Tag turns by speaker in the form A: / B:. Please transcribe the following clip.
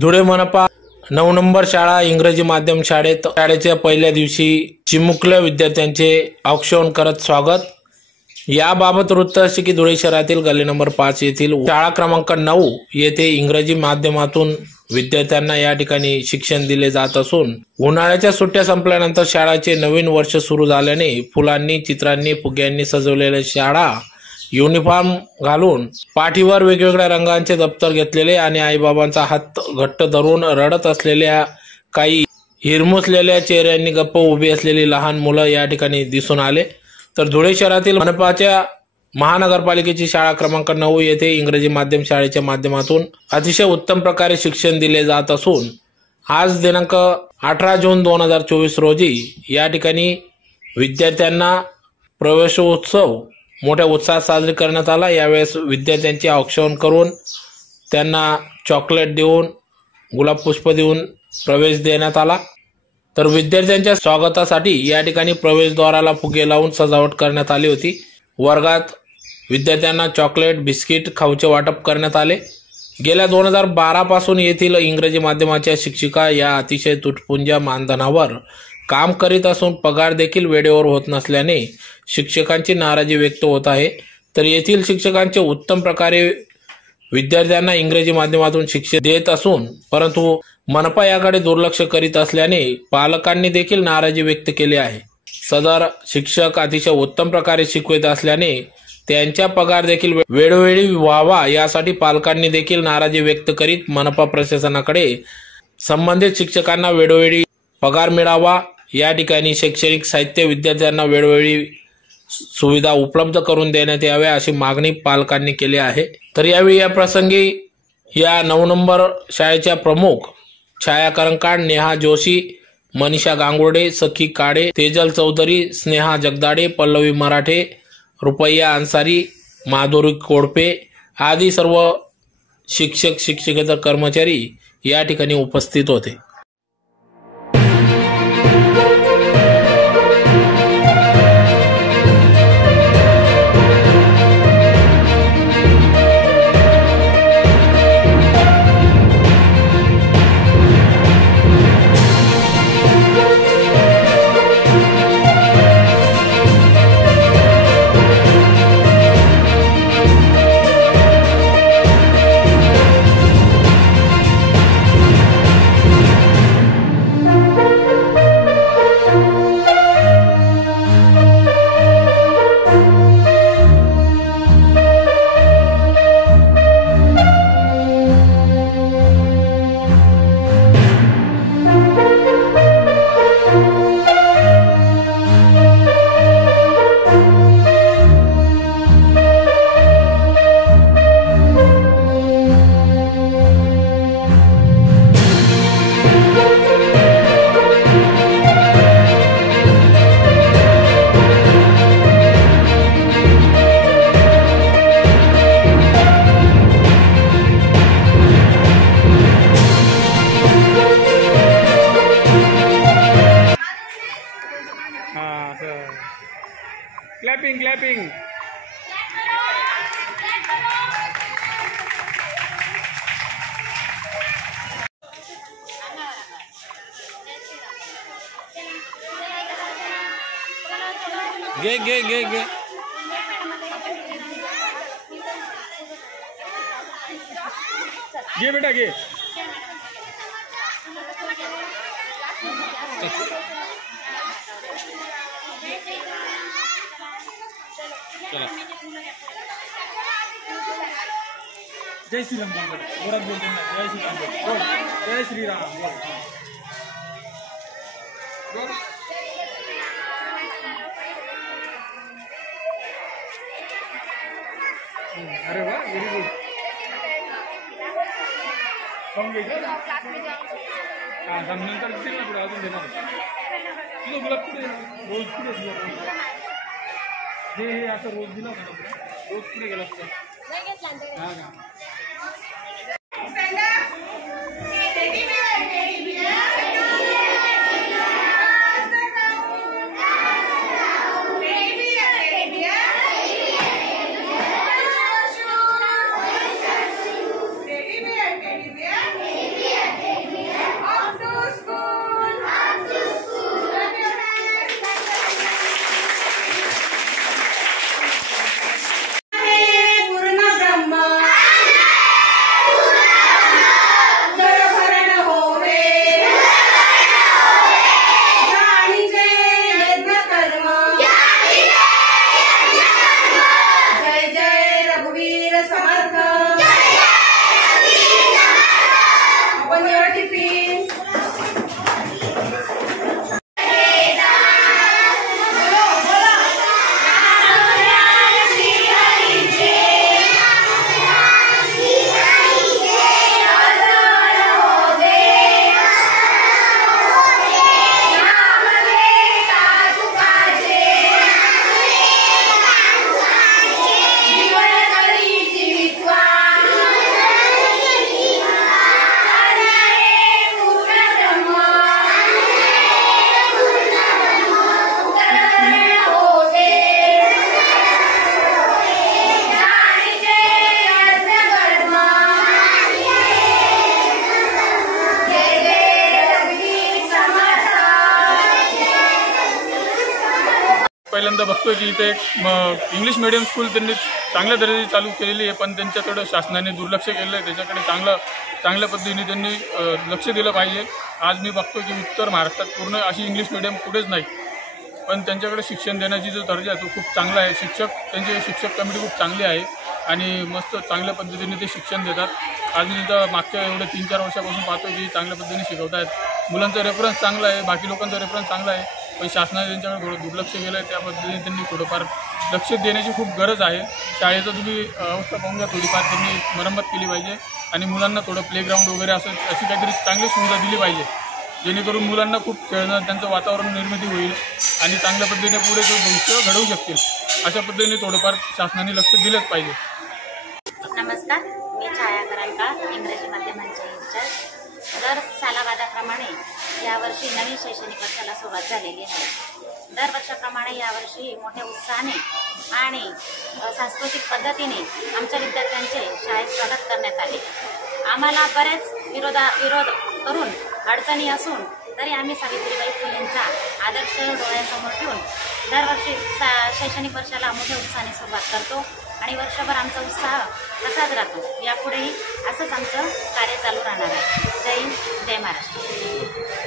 A: धुळे मनपा नऊ नंबर शाळा इंग्रजी माध्यम शाळेत शाळेच्या पहिल्या दिवशी चिमुकल्या विद्यार्थ्यांचे औक्षण करत स्वागत. याबाबत वृत्त असे की धुळे शहरातील गल्ली नंबर पाच येथील शाळा क्रमांक नऊ येथे इंग्रजी माध्यमातून विद्यार्थ्यांना या ठिकाणी शिक्षण दिले जात असून उन्हाळ्याच्या सुट्ट्या संपल्यानंतर शाळाचे नवीन वर्ष सुरू झाल्याने फुलांनी चित्रांनी फुग्यांनी सजवलेल्या शाळा युनिफॉर्म घालून पाठीवर वेगवेगळ्या रंगांचे दप्तर घेतलेले आणि आईबाबांचा हात घट्ट धरून रडत असलेल्या काही हिरमुसलेल्या चेहऱ्यांनी गप्प उभी असलेली लहान मुलं या ठिकाणी दिसून आले. तर धुळे शहरातील मनपाच्या महानगरपालिकेची शाळा क्रमांक नऊ येथे इंग्रजी माध्यम शाळेच्या माध्यमातून अतिशय उत्तम प्रकारे शिक्षण दिले जात असून आज दिनांक अठरा जून दोन हजार चोवीस रोजी या ठिकाणी विद्यार्थ्यांना प्रवेशोत्सव मोठ्या उत्साहात साजरी करण्यात आला. यावेळेस विद्यार्थ्यांचे औक्षण करून त्यांना चॉकलेट देऊन गुलाब पुष्प देऊन प्रवेश देण्यात आला. तर विद्यार्थ्यांच्या स्वागतासाठी या ठिकाणी प्रवेशद्वाराला फुगे लावून सजावट करण्यात आली होती. वर्गात विद्यार्थ्यांना चॉकलेट बिस्किट खाऊचे वाटप करण्यात आले. गेल्या दोन हजार बारापासून येथील इंग्रजी माध्यमाच्या शिक्षिका या अतिशय तुटपुंजा मानधनावर काम करीत असून पगार देखील वेळेवर होत नसल्याने शिक्षकांची नाराजी व्यक्त होत आहे. तर येथील शिक्षकांचे उत्तम प्रकारे विद्यार्थ्यांना इंग्रजी माध्यमातून शिक्षण देत असून परंतु मनपा याकडे दुर्लक्ष करीत असल्याने पालकांनी देखील नाराजी व्यक्त केली आहे. सदर शिक्षक अतिशय उत्तम प्रकारे शिकवित असल्याने त्यांच्या पगार देखील वेळोवेळी व्हावा यासाठी पालकांनी देखील नाराजी व्यक्त करीत मनपा प्रशासनाकडे संबंधित शिक्षकांना वेळोवेळी पगार मिळावा या ठिकाणी शैक्षणिक साहित्य विद्यार्थ्यांना वेळोवेळी सुविधा उपलब्ध करून देण्यात याव्या अशी मागणी पालकांनी केली आहे. तर यावेळी या प्रसंगी या नऊ नंबर शाळेच्या प्रमुख छायाकरंकाळ नेहा जोशी मनीषा गांगुर्डे सखी काडे तेजल चौधरी स्नेहा जगदाडे पल्लवी मराठे रुपैया अन्सारी माधुरी कोडपे आदी सर्व शिक्षक शिक्षकेतर कर्मचारी या ठिकाणी उपस्थित होते. गे गे गे गे।
B: गे बेटा, गे। जय श्री राम बोल गोरख बोल जय श्री राम बोल। जय श्री राम बोल। अरे वा व्हेरी गुड खाऊन घ्यायचं हा नंतर देतील ना पुढे अजून देणार तुझं गुलाब कुठे रोज कुठे आहे तुझा रोज? हे असं रोज दिला ना रोज कुठे गेला असता हा का पहिल्यांदा बघतोय की इथे एक इंग्लिश मिडियम स्कूल त्यांनी चांगल्या दर्जाची चालू केलेली आहे पण त्यांच्याकडं शासनाने दुर्लक्ष केलं आहे त्याच्याकडे चांगलं चांगल्या पद्धतीने त्यांनी लक्ष दिलं पाहिजे. आज मी बघतो की उत्तर महाराष्ट्रात पूर्ण अशी इंग्लिश मिडियम कुठेच नाही. पण त्यांच्याकडे शिक्षण देण्याची जो दर्जा आहे तो खूप चांगला आहे. शिक्षक त्यांची शिक्षक कमिटी खूप चांगली आहे आणि मस्त चांगल्या पद्धतीने ते शिक्षण देतात. आज मी तिथं मागच्या एवढ्या तीन चार वर्षापासून पाहतो की चांगल्या पद्धतीने शिकवत आहेत मुलांचा रेफरन्स चांगला आहे बाकी लोकांचा रेफरन्स चांगला आहे. पण शासनाने त्यांच्याकडे थोडं दुर्लक्ष केलं आहे त्या पद्धतीने त्यांनी थोडंफार लक्ष देण्याची खूप गरज आहे. शाळेचं तुम्ही अवस्था पाहून घ्या थोडीफार त्यांनी मरम्मत केली पाहिजे आणि मुलांना थोडं प्लेग्राऊंड वगैरे असं अशी काहीतरी चांगली सुविधा दिली पाहिजे. जेणेकरून मुलांना खूप खेळणं त्यांचं वातावरण निर्मिती होईल आणि चांगल्या पद्धतीने पुढे जो भविष्य घडवू शकतील अशा पद्धतीने थोडंफार शासनाने लक्ष दिलंच पाहिजे.
C: नमस्कार मी छाया इंग्रजी माध्यमांचे इंचार्ज दर यावर्षी नवीन शैक्षणिक वर्षाला सुरुवात झालेली आहे. दरवर्षाप्रमाणे यावर्षी मोठ्या उत्साहाने आणि सांस्कृतिक पद्धतीने आमच्या विद्यार्थ्यांचे शाळेत स्वागत करण्यात आले. आम्हाला बरेच विरोधा विरोध करून अडचणी असून तरी आम्ही सावित्रीबाई फुलेंचा आदर्श डोळ्यासमोर ठेवून दरवर्षी सा- शैक्षणिक वर्षाला मोठ्या उत्साहाने सुरुवात करतो आणि वर्षभर आमचा उत्साह तसाच राहतो. यापुढेही असंच आमचं कार्य चालू राहणार आहे. जय हिंद जय महाराष्ट्र.